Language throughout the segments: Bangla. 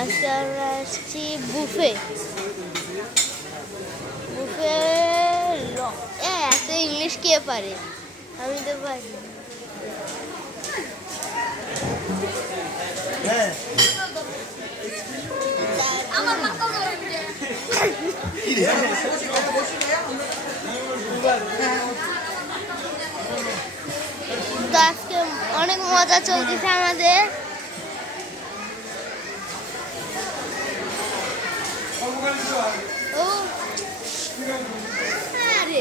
আজকে আমরা আসছি বুফে বুফে এত ইংলিশ কে পারে, আমি তো পারি। তো আজকে অনেক মজা চলতেছে আমাদের। ও আরে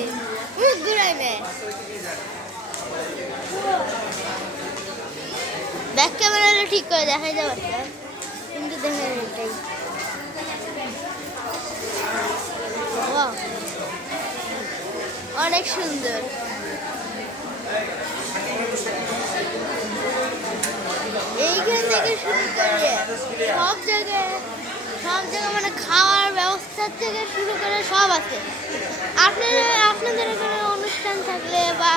ঘুরাই নেয়, ব্যাক ক্যামেরা ঠিক করে দেখাই যাবে কিন্তু দেখা এটাই। অনেক সুন্দর। এইখান থেকে শুরু করে সব জায়গায় মানে খাওয়ার ব্যবস্থা থেকে শুরু করে সব আছে। আপনাদের এখানে অনুষ্ঠান থাকলে বা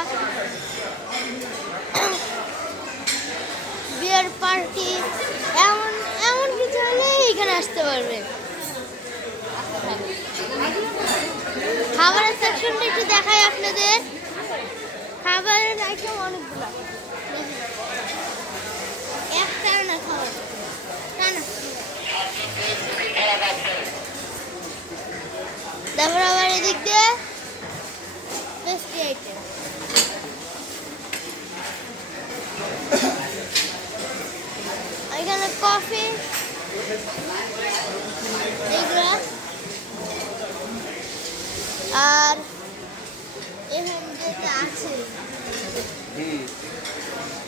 বিয়ের পার্টি এমন কিছু হলে এখানে আসতে পারবেন। খাবারের সেকশনটা একটু দেখাই আপনাদের। খাবারের আইটেম অনেকগুলো, একটা না খাবার তারপর আবার এদিক দিয়ে পেস্ট্রি আইটেম। এখানে কফি এগুলা, আর এখানে আছে।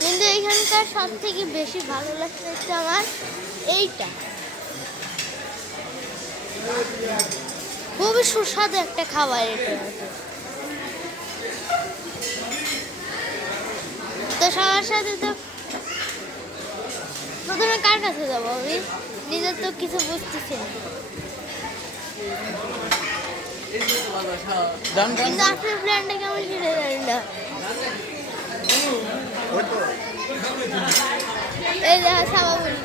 কিন্তু এখানকার সব থেকে বেশি ভালো লাগছে হচ্ছে আমার এইটা, খুবই সুস্বাদু একটা খাবার এটা। তো সবার সাথে তো প্রথমে কার কাছে যাবো, আমি নিজের তো কিছু বুঝতেছি না, কিন্তু আপনার প্ল্যানটা কেমন ছিল জানি না। এই দেখা সাবা বলি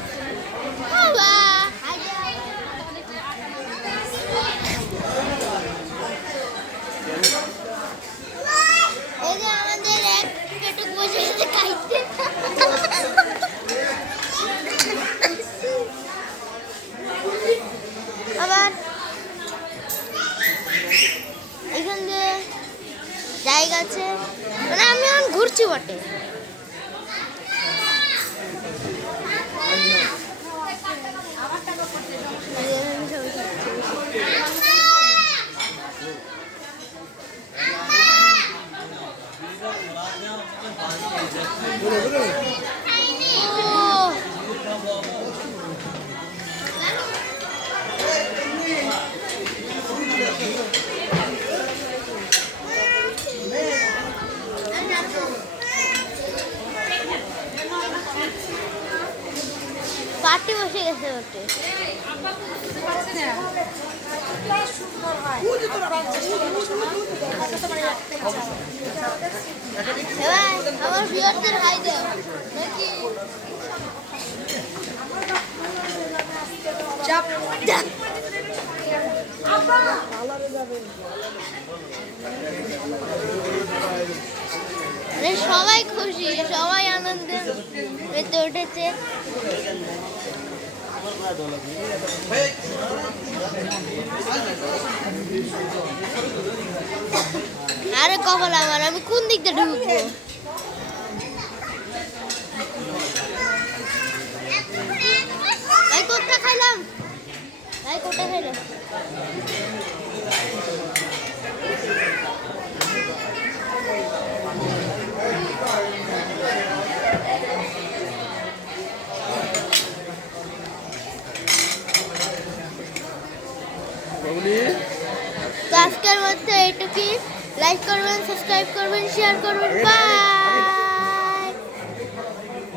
এই যে আমাদের এক পেটুক বসে খাইতে। আবার এখান দিয়ে জায়গা আছে, মানে আমি এখন ঘুরছি বটে। পার্টি বসে গেছে ওতে। আমার ভিউয়ারদের হাই দাও নাকি সবাই খুশি, সবাই আনন্দে মেতে উঠেছে। আরে কপাল আমার, আমি কোন দিক দিয়ে ঢুকবো? ভাই কোনটা খাইলাম, ভাই কোনটা খাইলাম? তো আজকের মধ্যে এইটুকুই। লাইক করবেন, সাবস্ক্রাইব করবেন, শেয়ার করবেন। বাই।